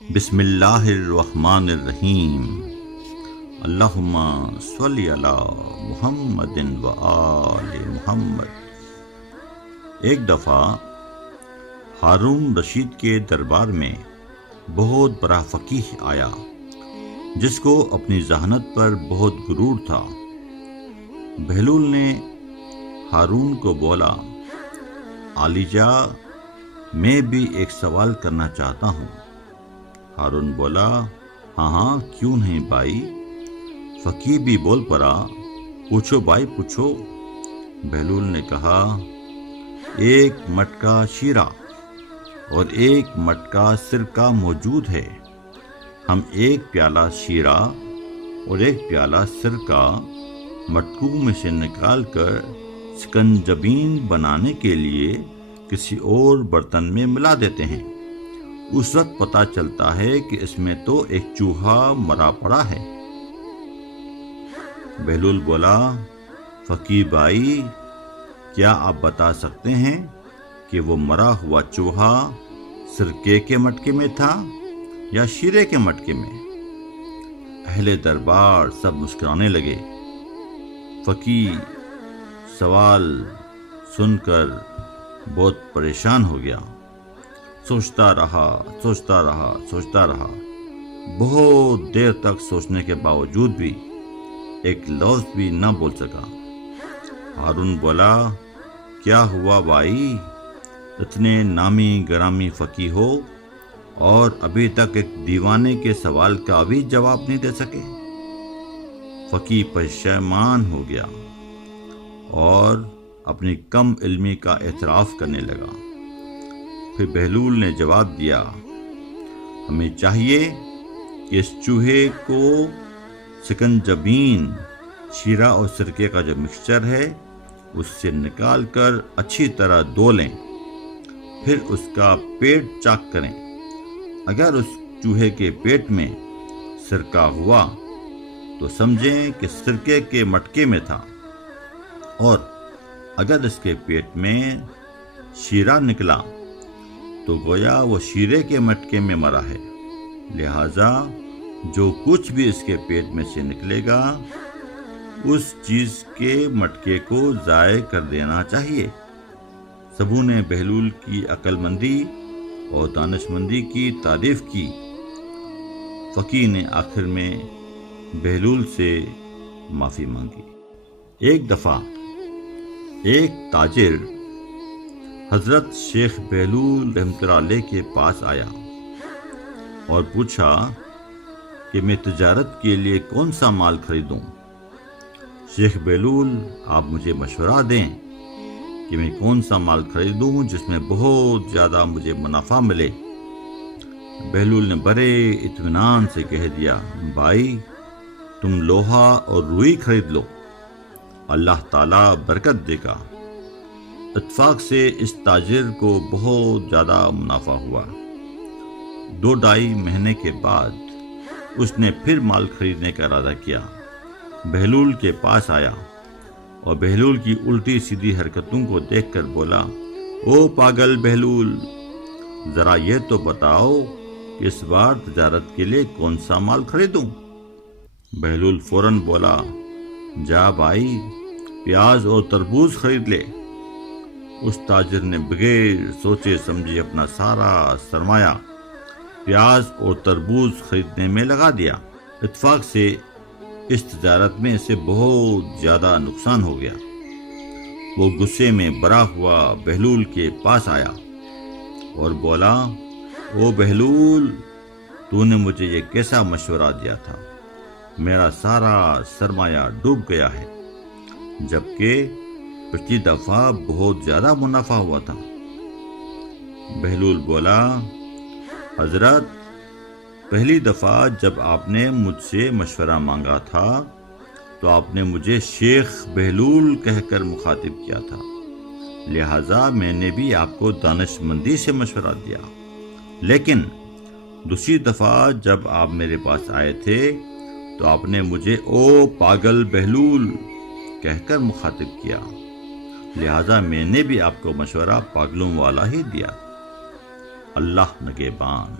بسم اللہ الرحمن الرحیم۔ اللہم صلی علی محمد و آل محمد۔ ایک دفعہ ہارون رشید کے دربار میں بہت بڑا فقیہ آیا جس کو اپنی ذہانت پر بہت غرور تھا۔ بہلول نے ہارون کو بولا، عالیجا، میں بھی ایک سوال کرنا چاہتا ہوں۔ ہارون بولا، ہاں کیوں نہیں بھائی۔ فقیہ بھی بول پڑا، پوچھو بھائی پوچھو۔ بہلول نے کہا، ایک مٹکا شیرہ اور ایک مٹکا سرکہ موجود ہے۔ ہم ایک پیالہ شیرہ اور ایک پیالہ سرکہ مٹکوں میں سے نکال کر سکنجبین بنانے کے لیے کسی اور برتن میں ملا دیتے ہیں۔ اس وقت پتہ چلتا ہے کہ اس میں تو ایک چوہا مرا پڑا ہے۔ بہلول بولا، فقیہ بھائی، کیا آپ بتا سکتے ہیں کہ وہ مرا ہوا چوہا سرکے کے مٹکے میں تھا یا شیرے کے مٹکے میں؟ اہل دربار سب مسکرانے لگے۔ فقیہ سوال سن کر بہت پریشان ہو گیا۔ سوچتا رہا۔ بہت دیر تک سوچنے کے باوجود بھی ایک لفظ بھی نہ بول سکا۔ ہارون بولا، کیا ہوا بھائی؟ اتنے نامی گرامی فقیہ ہو اور ابھی تک ایک دیوانے کے سوال کا بھی جواب نہیں دے سکے۔ فقیہ پشیمان ہو گیا اور اپنی کم علمی کا اعتراف کرنے لگا۔ پھر بہلول نے جواب دیا، ہمیں چاہیے کہ اس چوہے کو سکنجبین، شیرہ اور سرکے کا جو مکسچر ہے اس سے نکال کر اچھی طرح دھو لیں، پھر اس کا پیٹ چاک کریں۔ اگر اس چوہے کے پیٹ میں سرکہ ہوا تو سمجھیں کہ سرکے کے مٹکے میں تھا، اور اگر اس کے پیٹ میں شیرہ نکلا تو گویا وہ شیرے کے مٹکے میں مرا ہے۔ لہٰذا جو کچھ بھی اس کے پیٹ میں سے نکلے گا اس چیز کے مٹکے کو ضائع کر دینا چاہیے۔ سبوں نے بہلول کی عقل مندی اور دانش مندی کی تعریف کی۔ فقیہ نے آخر میں بہلول سے معافی مانگی۔ ایک دفعہ ایک تاجر حضرت شیخ بہلول رحمۃ اللہ علیہ کے پاس آیا اور پوچھا کہ میں تجارت کے لیے کون سا مال خریدوں؟ شیخ بہلول، آپ مجھے مشورہ دیں کہ میں کون سا مال خریدوں جس میں بہت زیادہ مجھے منافع ملے۔ بہلول نے بڑے اطمینان سے کہہ دیا، بھائی تم لوہا اور روئی خرید لو، اللہ تعالیٰ برکت دے گا۔ اتفاق سے اس تاجر کو بہت زیادہ منافع ہوا۔ 2-2.5 مہینے کے بعد اس نے پھر مال خریدنے کا ارادہ کیا۔ بہلول کے پاس آیا اور بہلول کی الٹی سیدھی حرکتوں کو دیکھ کر بولا، او پاگل بہلول، ذرا یہ تو بتاؤ کہ اس بار تجارت کے لیے کون سا مال خریدوں؟ بہلول فوراً بولا، جا بھائی پیاز اور تربوز خرید لے۔ اس تاجر نے بغیر سوچے سمجھے اپنا سارا سرمایہ پیاز اور تربوز خریدنے میں لگا دیا۔ اتفاق سے اس تجارت میں اسے بہت زیادہ نقصان ہو گیا۔ وہ غصے میں بھرا ہوا بہلول کے پاس آیا اور بولا، او بہلول، تو نے مجھے یہ کیسا مشورہ دیا تھا؟ میرا سارا سرمایہ ڈوب گیا ہے، جبکہ پچھلی دفعہ بہت زیادہ منافع ہوا تھا۔ بہلول بولا، حضرت، پہلی دفعہ جب آپ نے مجھ سے مشورہ مانگا تھا تو آپ نے مجھے شیخ بہلول کہہ کر مخاطب کیا تھا، لہٰذا میں نے بھی آپ کو دانش مندی سے مشورہ دیا۔ لیکن دوسری دفعہ جب آپ میرے پاس آئے تھے تو آپ نے مجھے او پاگل بہلول کہہ کر مخاطب کیا، لہٰذا میں نے بھی آپ کو مشورہ پاگلوں والا ہی دیا۔ اللہ نگہبان۔